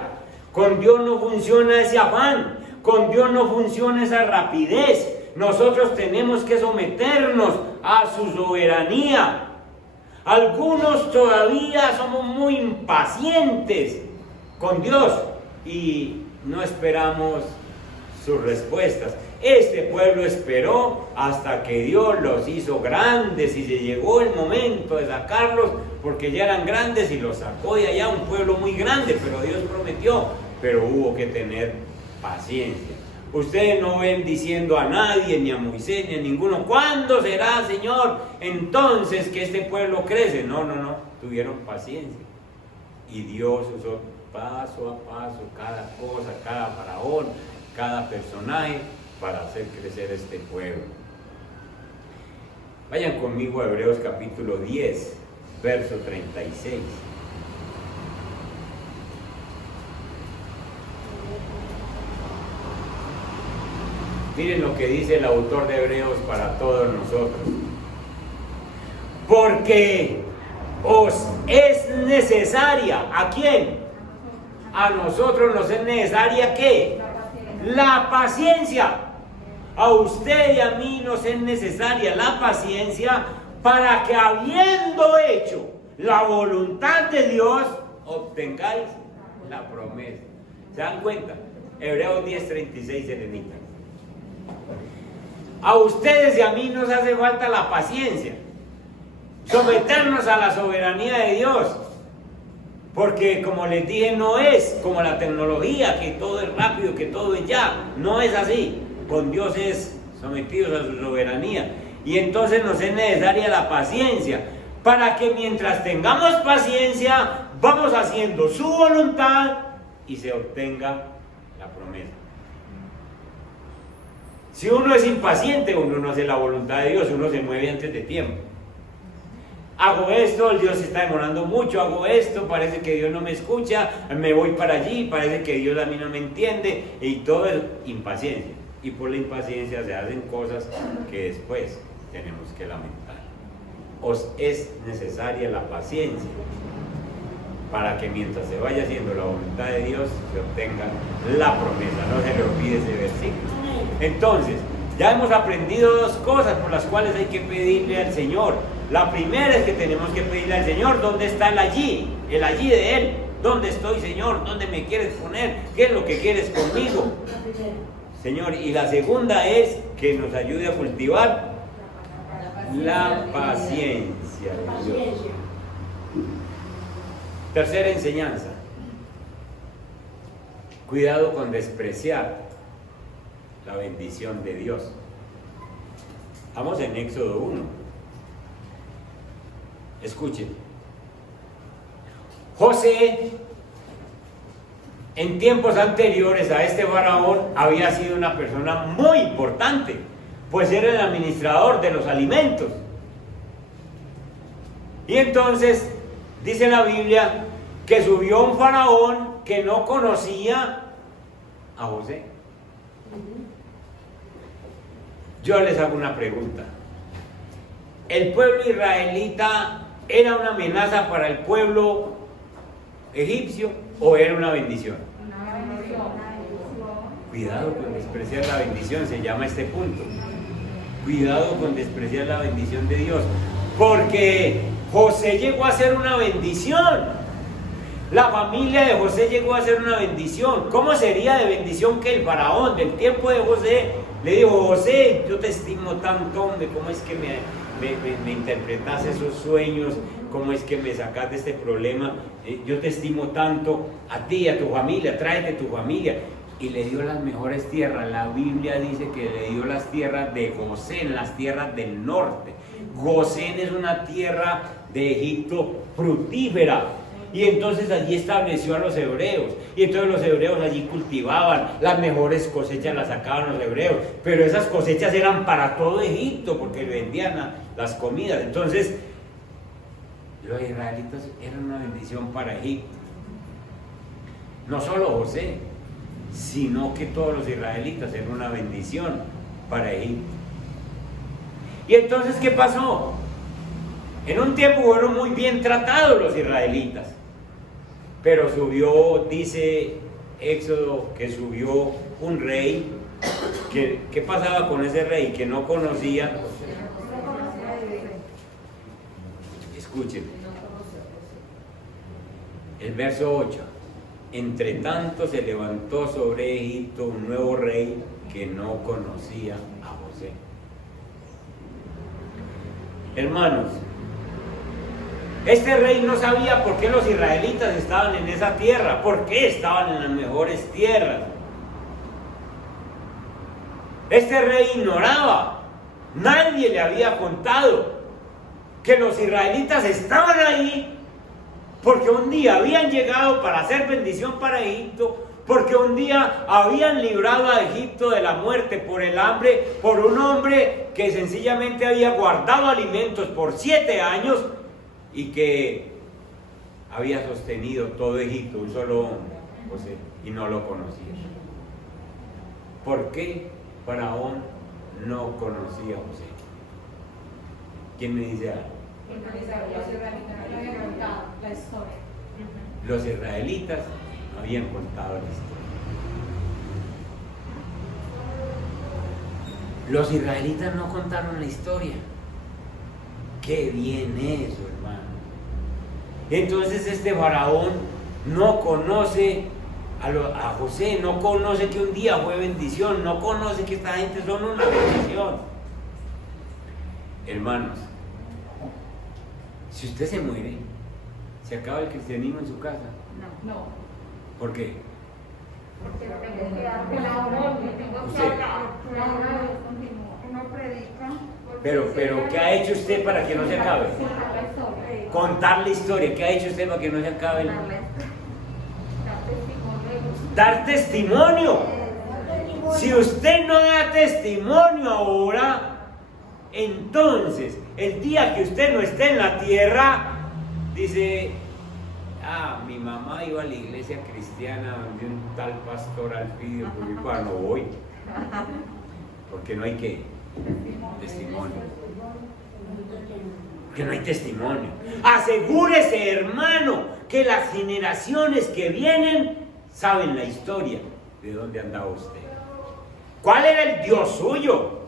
con Dios no funciona ese afán, con Dios no funciona esa rapidez. Nosotros tenemos que someternos a su soberanía. Algunos todavía somos muy impacientes con Dios y no esperamos sus respuestas. Este pueblo esperó hasta que Dios los hizo grandes y se llegó el momento de sacarlos porque ya eran grandes y los sacó de allá, un pueblo muy grande, pero Dios prometió, pero hubo que tener paciencia. Ustedes no ven diciendo a nadie, ni a Moisés, ni a ninguno, ¿cuándo será, Señor, entonces que este pueblo crece? No, tuvieron paciencia y Dios usó paso a paso cada cosa, cada faraón, cada personaje para hacer crecer este pueblo. Vayan conmigo a Hebreos capítulo 10, verso 36. Miren lo que dice el autor de Hebreos para todos nosotros. Porque os es necesaria, ¿a quién? A nosotros nos es necesaria, ¿qué? La paciencia. A usted y a mí nos es necesaria la paciencia para que habiendo hecho la voluntad de Dios, obtengáis la promesa. ¿Se dan cuenta? Hebreos 10:36, Serenita. A ustedes y a mí nos hace falta la paciencia, someternos a la soberanía de Dios, porque como les dije, no es como la tecnología, que todo es rápido, que todo es ya, no es así. Con Dios es sometidos a su soberanía, y entonces nos es necesaria la paciencia, para que mientras tengamos paciencia, vamos haciendo su voluntad y se obtenga la promesa. Si uno es impaciente, uno no hace la voluntad de Dios, uno se mueve antes de tiempo. Hago esto, Dios se está demorando mucho, hago esto, parece que Dios no me escucha, me voy para allí, parece que Dios a mí no me entiende, y todo es impaciencia. Y por la impaciencia se hacen cosas que después tenemos que lamentar. Os es necesaria la paciencia para que mientras se vaya haciendo la voluntad de Dios se obtenga la promesa. No se le olvide ese versículo. Entonces, ya hemos aprendido dos cosas por las cuales hay que pedirle al Señor. La primera es que tenemos que pedirle al Señor dónde está el allí de Él. ¿Dónde estoy, Señor? ¿Dónde me quieres poner? ¿Qué es lo que quieres conmigo, Señor? Y la segunda es que nos ayude a cultivar la paciencia de Dios. Tercera enseñanza. Cuidado con despreciar la bendición de Dios. Vamos en Éxodo 1. Escuchen. José, en tiempos anteriores a este faraón, había sido una persona muy importante, pues era el administrador de los alimentos. Y entonces dice la Biblia que subió un faraón que no conocía a José. Yo les hago una pregunta. ¿El pueblo israelita era una amenaza para el pueblo egipcio o era una bendición? Cuidado con despreciar la bendición, se llama este punto. Cuidado con despreciar la bendición de Dios, porque José llegó a ser una bendición. La familia de José llegó a ser una bendición. ¿Cómo sería de bendición que el faraón del tiempo de José le dijo: José, yo te estimo tanto, hombre, ¿cómo es que me interpretas esos sueños? ¿Cómo es que me sacas de este problema? Yo te estimo tanto, a ti y a tu familia, tráete tu familia. Y le dio las mejores tierras. La Biblia dice que le dio las tierras de Gosén, las tierras del norte. Gosén es una tierra de Egipto fructífera. Y entonces allí estableció a los hebreos. Y entonces los hebreos allí cultivaban. Las mejores cosechas las sacaban los hebreos. Pero esas cosechas eran para todo Egipto, porque vendían las comidas. Entonces, los israelitas eran una bendición para Egipto. No solo José, sino que todos los israelitas eran una bendición para Egipto. Y entonces, ¿qué pasó? En un tiempo fueron muy bien tratados los israelitas, pero subió, dice Éxodo, que subió un rey. ¿Qué pasaba con ese rey? Que no conocía. Escuchen el verso 8. Entre tanto se levantó sobre Egipto un nuevo rey que no conocía a José. Hermanos, este rey no sabía por qué los israelitas estaban en esa tierra, por qué estaban en las mejores tierras. Este rey ignoraba, nadie le había contado que los israelitas estaban ahí porque un día habían llegado para hacer bendición para Egipto, porque un día habían librado a Egipto de la muerte por el hambre, por un hombre que sencillamente había guardado alimentos por 7 años y que había sostenido todo Egipto, un solo hombre, José, y no lo conocía. ¿Por qué Faraón no conocía a José? ¿Quién me dice algo? Los israelitas habían contado la historia. Los israelitas no contaron la historia. Qué bien eso, hermano. Entonces este faraón no conoce a José, no conoce que un día fue bendición, no conoce que esta gente son una bendición. Hermanos, si usted se muere, ¿se acaba el cristianismo en su casa? No. ¿Por qué? Porque tengo que dar palabra, tengo que Usted. hablar. Uno predica. Pero ¿qué ha hecho usted para que no se acabe? Contar la historia. ¿Qué ha hecho usted para que no se acabe? Dar testimonio. Si usted no da testimonio ahora, entonces el día que usted no esté en la tierra, dice: mi mamá iba a la iglesia cristiana donde un tal pastor Alfidio, porque no voy, porque no hay testimonio. Que no hay testimonio. Asegúrese, hermano, que las generaciones que vienen saben la historia de dónde andaba usted. ¿Cuál era el Dios suyo?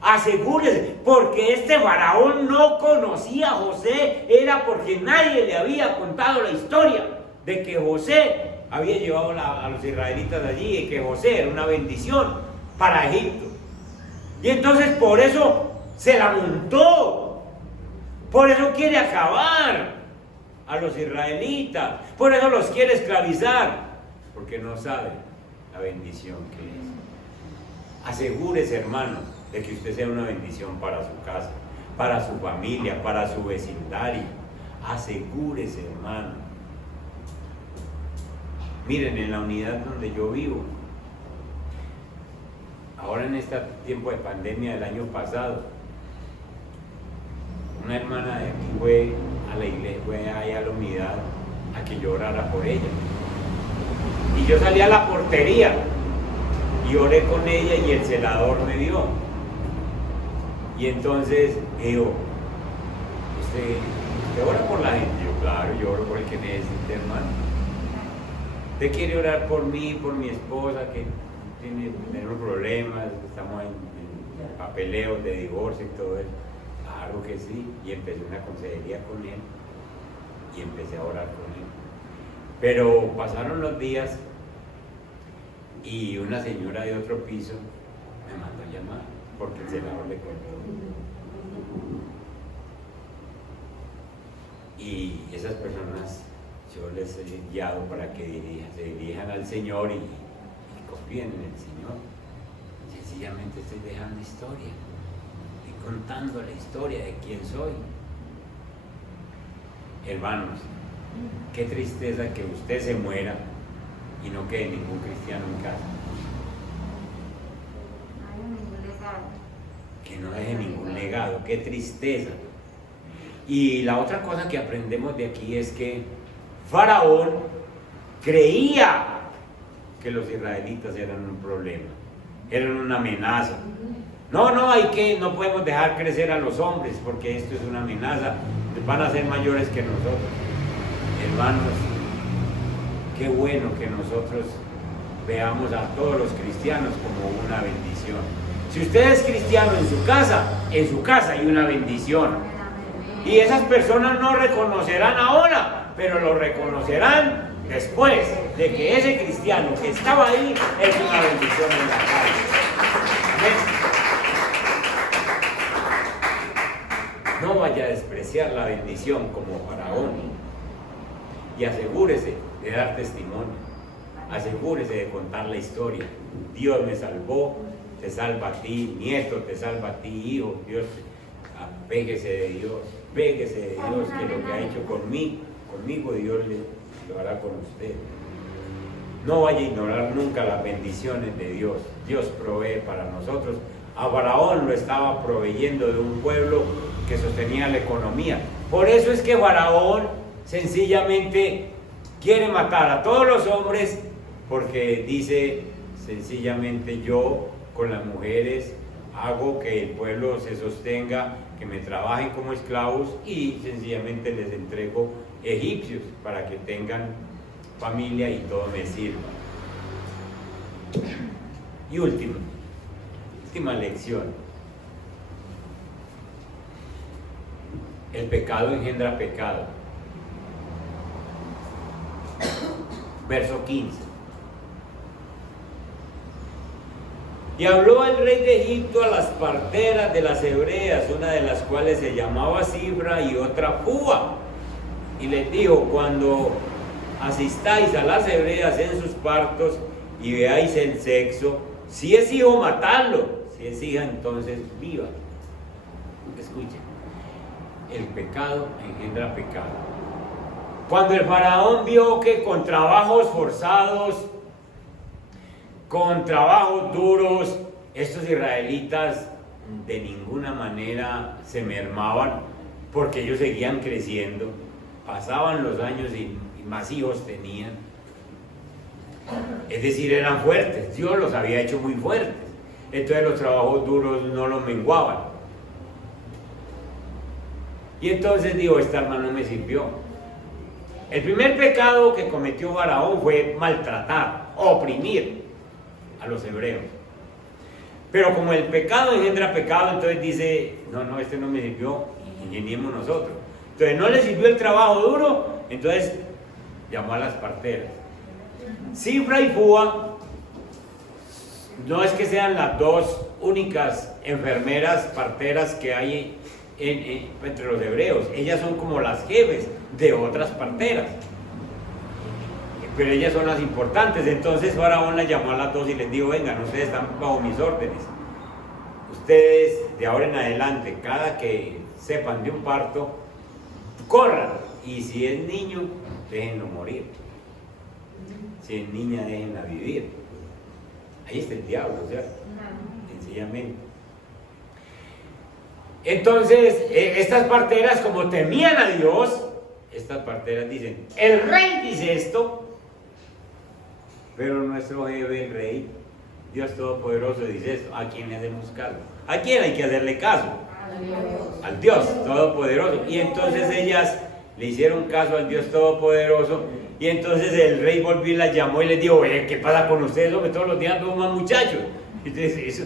Asegúrese, porque este faraón no conocía a José, era porque nadie le había contado la historia de que José había llevado a los israelitas de allí y que José era una bendición para Egipto. Y entonces por eso se la montó, por eso quiere acabar a los israelitas, por eso los quiere esclavizar, porque no sabe la bendición que es. Asegúrese, hermano, de que usted sea una bendición para su casa, para su familia, para su vecindario. Asegúrese, hermano, Miren, en la unidad donde yo vivo, ahora en este tiempo de pandemia del año pasado, una hermana de aquí fue a la iglesia, fue ahí a la unidad a que yo orara por ella. Y yo salí a la portería y oré con ella y el celador me vio. Y entonces digo, ¿usted ora por la gente? Yo, claro, yo oro por el que necesite, hermano. ¿Usted quiere orar por mí, por mi esposa, que tenemos problemas, estamos en papeleos de divorcio y todo eso? Claro que sí. Y empecé una consejería con él y empecé a orar con él. Pero pasaron los días y una señora de otro piso me mandó a llamar porque el celador le contó. Y esas personas yo les he guiado para que se dirijan al Señor y confíen en el Señor. Sencillamente estoy dejando historia, estoy contando la historia de quién soy. Hermanos, qué tristeza que usted se muera y no quede ningún cristiano en casa. Que no deje ningún legado, qué tristeza. Y la otra cosa que aprendemos de aquí es que Faraón creía que los israelitas eran un problema, eran una amenaza. No podemos dejar crecer a los hombres porque esto es una amenaza, van a ser mayores que nosotros. Hermanos, qué bueno que nosotros veamos a todos los cristianos como una bendición. Si usted es cristiano en su casa hay una bendición. Y esas personas no reconocerán ahora, pero lo reconocerán después de que ese cristiano que estaba ahí es una bendición en la casa. Amén. No vaya a despreciar la bendición como Faraón. Y asegúrese de dar testimonio. Asegúrese de contar la historia. Dios me salvó, te salva a ti, nieto, te salva a ti, hijo. Dios, apéguese de Dios, que lo que ha hecho conmigo Dios lo hará con usted. No vaya a ignorar nunca las bendiciones de Dios. Dios provee para nosotros. A Faraón lo estaba proveyendo de un pueblo que sostenía la economía. Por eso es que Faraón sencillamente quiere matar a todos los hombres, porque dice sencillamente: yo con las mujeres hago que el pueblo se sostenga, que me trabajen como esclavos y sencillamente les entrego egipcios para que tengan familia y todo me sirva. Y última lección. El pecado engendra pecado. Verso 15. Y habló el rey de Egipto a las parteras de las hebreas, una de las cuales se llamaba Sifra y otra Púa, y les dijo: cuando asistáis a las hebreas en sus partos y veáis el sexo, si es hijo, matadlo; si es hija, entonces viva. Escuchen, el pecado engendra pecado. Cuando el faraón vio que con trabajos forzados, con trabajos duros, estos israelitas de ninguna manera se mermaban, porque ellos seguían creciendo, pasaban los años y más hijos tenían. Es decir, eran fuertes, Dios los había hecho muy fuertes, entonces los trabajos duros no los menguaban. Y entonces digo, esta arma no me sirvió. El primer pecado que cometió Faraón fue maltratar, oprimir a los hebreos. Pero como el pecado engendra pecado, entonces dice: no, este no me sirvió, ingeniemos nosotros. Entonces no le sirvió el trabajo duro, entonces llamó a las parteras. Sifra y Púa no es que sean las dos únicas enfermeras parteras que hay entre los hebreos, ellas son como las jefes de otras parteras, pero ellas son las importantes. Entonces Faraón las llamó a las dos y les dijo: vengan, ustedes están bajo mis órdenes, ustedes de ahora en adelante, cada que sepan de un parto, corran, y si es niño, déjenlo morir. Si es niña, déjenla vivir. Ahí está el diablo, ¿cierto? Sencillamente. Entonces, estas parteras, como temían a Dios, estas parteras dicen, el rey dice esto, pero nuestro jefe, el rey, Dios Todopoderoso, dice esto. ¿A quién le hacemos caso? ¿A quién hay que hacerle caso? Al Dios Todopoderoso. Y entonces ellas le hicieron caso al Dios Todopoderoso. Y entonces el rey volvió y las llamó y les dijo, oye, ¿qué pasa con ustedes? Hombre, todos los días veo más muchachos. Entonces, eso,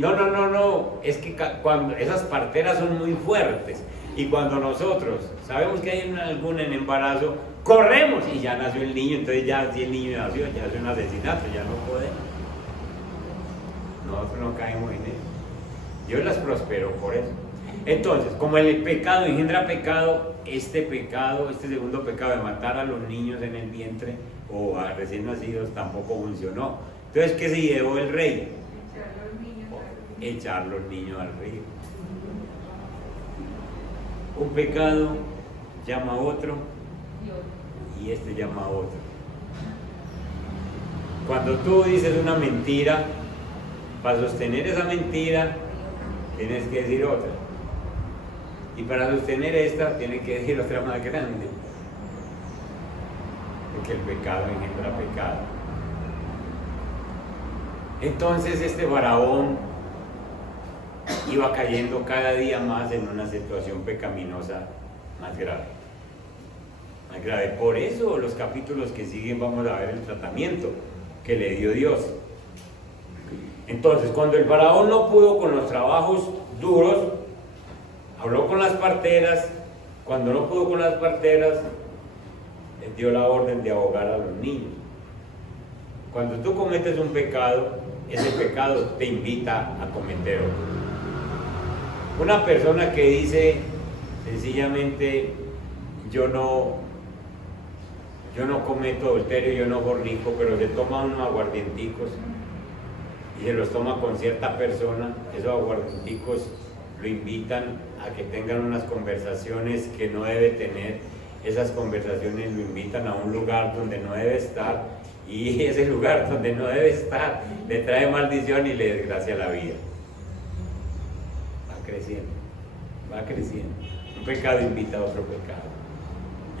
no, es que cuando esas parteras son muy fuertes. Y cuando nosotros sabemos que hay alguna en embarazo, corremos y ya nació el niño. Entonces ya si el niño nació, ya es un asesinato, ya no podemos. Nosotros no caemos en eso. Dios las prosperó por eso. Entonces, como el pecado engendra pecado, este segundo pecado de matar a los niños en el vientre o a recién nacidos tampoco funcionó. Entonces, ¿qué se llevó el rey? Echar los niños al río. Un pecado llama a otro y este llama a otro. Cuando tú dices una mentira, para sostener esa mentira tienes que decir otra. Y para sostener esta tienes que decir otra más grande. Porque el pecado engendra pecado. Entonces este faraón iba cayendo cada día más en una situación pecaminosa más grave. Más grave. Por eso los capítulos que siguen vamos a ver el tratamiento que le dio Dios. Entonces, cuando el faraón no pudo con los trabajos duros, habló con las parteras. Cuando no pudo con las parteras, les dio la orden de ahogar a los niños. Cuando tú cometes un pecado, ese pecado te invita a cometer otro. Una persona que dice sencillamente, yo no cometo adulterio, yo no fornico, pero se toma unos aguardienticos y se los toma con cierta persona, esos aguardienticos lo invitan a que tengan unas conversaciones que no debe tener. Esas conversaciones lo invitan a un lugar donde no debe estar, y ese lugar donde no debe estar le trae maldición y le desgracia la vida. Va creciendo. Un pecado invita a otro pecado.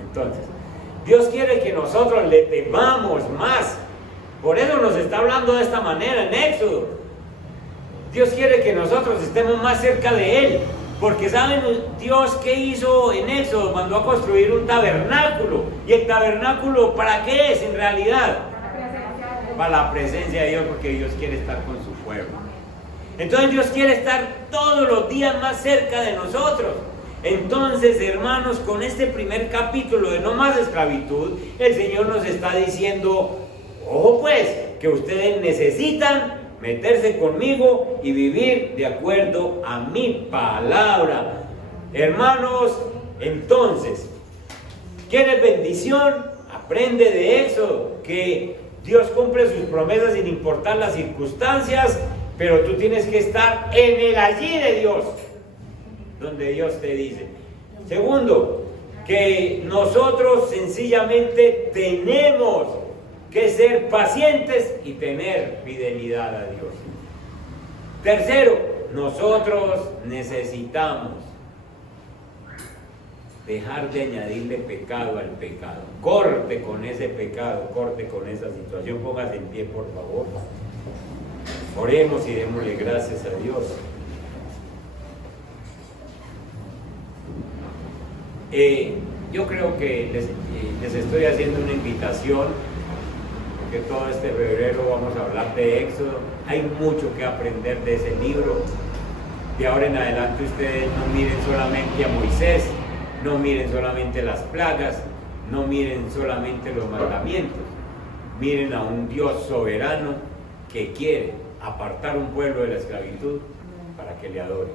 Entonces, Dios quiere que nosotros le temamos más. Por eso nos está hablando de esta manera en Éxodo. Dios quiere que nosotros estemos más cerca de Él. Porque ¿saben Dios qué hizo en Éxodo? Mandó a construir un tabernáculo. ¿Y el tabernáculo para qué es en realidad? Para la presencia de Dios, porque Dios quiere estar con su pueblo. Entonces Dios quiere estar todos los días más cerca de nosotros. Entonces, hermanos, con este primer capítulo de No Más Esclavitud, el Señor nos está diciendo, ojo pues, que ustedes necesitan meterse conmigo y vivir de acuerdo a mi palabra. Hermanos, entonces, ¿quieres bendición? Aprende de Éxodo, que Dios cumple sus promesas sin importar las circunstancias, pero tú tienes que estar en el allí de Dios, donde Dios te dice. Segundo, que nosotros sencillamente tenemos que ser pacientes y tener fidelidad a Dios. Tercero, nosotros necesitamos dejar de añadirle pecado al pecado. Corte con ese pecado, corte con esa situación. Póngase en pie, por favor. Oremos y démosle gracias a Dios. Yo creo que les estoy haciendo una invitación, porque todo este febrero vamos a hablar de Éxodo. Hay mucho que aprender de ese libro. De ahora en adelante ustedes no miren solamente a Moisés, no miren solamente las plagas, no miren solamente los mandamientos. Miren a un Dios soberano que quiere apartar un pueblo de la esclavitud para que le adore.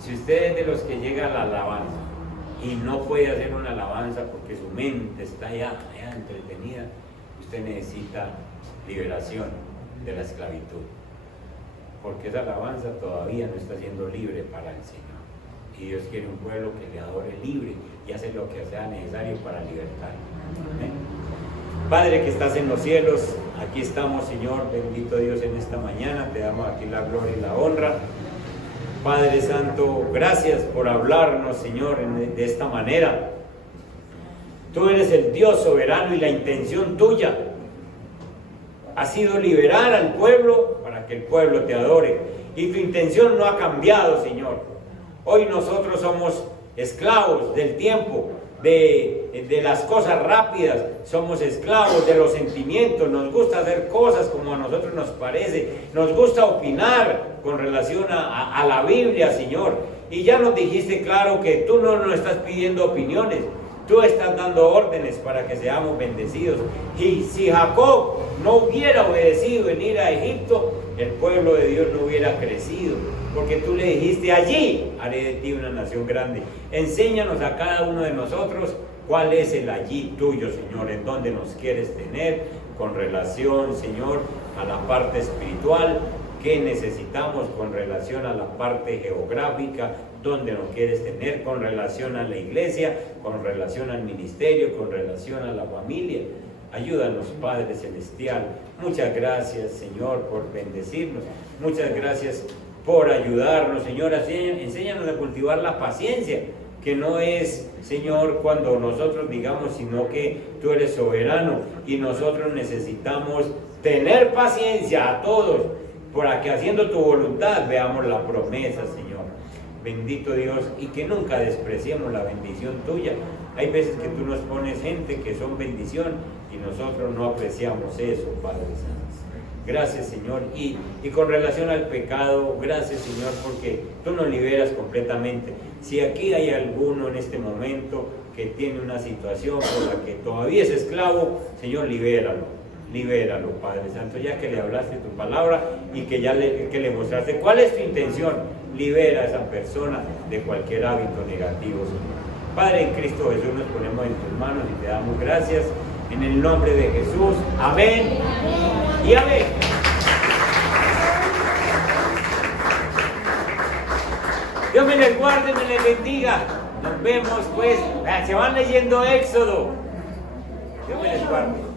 Si usted es de los que llega a la alabanza y no puede hacer una alabanza porque su mente está ya entretenida, usted necesita liberación de la esclavitud, porque esa alabanza todavía no está siendo libre para el Señor. Y Dios quiere un pueblo que le adore libre y hace lo que sea necesario para libertar. Amén. Padre que estás en los cielos, aquí estamos, Señor, bendito Dios, en esta mañana, te damos a ti la gloria y la honra. Padre Santo, gracias por hablarnos, Señor, de esta manera. Tú eres el Dios soberano y la intención tuya ha sido liberar al pueblo para que el pueblo te adore. Y tu intención no ha cambiado, Señor. Hoy nosotros somos esclavos del tiempo, de las cosas rápidas, somos esclavos de los sentimientos, nos gusta hacer cosas como a nosotros nos parece, nos gusta opinar con relación a la Biblia, Señor. Y ya nos dijiste claro que tú no nos estás pidiendo opiniones, tú estás dando órdenes para que seamos bendecidos. Y si Jacob no hubiera obedecido en ir a Egipto, el pueblo de Dios no hubiera crecido, porque tú le dijiste: allí haré de ti una nación grande. Enséñanos a cada uno de nosotros cuál es el allí tuyo, Señor, en donde nos quieres tener con relación, Señor, a la parte espiritual, que necesitamos con relación a la parte geográfica, donde nos quieres tener con relación a la iglesia, con relación al ministerio, con relación a la familia. Ayúdanos, Padre Celestial. Muchas gracias, Señor, por bendecirnos. Muchas gracias por ayudarnos, Señor. Enséñanos a cultivar la paciencia, que no es, Señor, cuando nosotros digamos, sino que tú eres soberano y nosotros necesitamos tener paciencia a todos, para que haciendo tu voluntad veamos la promesa, Señor. Bendito Dios, y que nunca despreciemos la bendición tuya. Hay veces que tú nos pones gente que son bendición y nosotros no apreciamos eso, Padre Santo. Gracias, Señor. Y con relación al pecado, gracias, Señor, porque tú nos liberas completamente. Si aquí hay alguno en este momento que tiene una situación por la que todavía es esclavo, Señor, libéralo. Libéralo, Padre Santo, ya que le hablaste tu palabra y que ya que le mostraste cuál es tu intención. Libera a esa persona de cualquier hábito negativo, Señor. Padre, en Cristo Jesús nos ponemos en tus manos y te damos gracias. En el nombre de Jesús. Amén. Y amén. Dios me les guarde, me les bendiga. Nos vemos pues. Se van leyendo Éxodo. Dios me les guarde.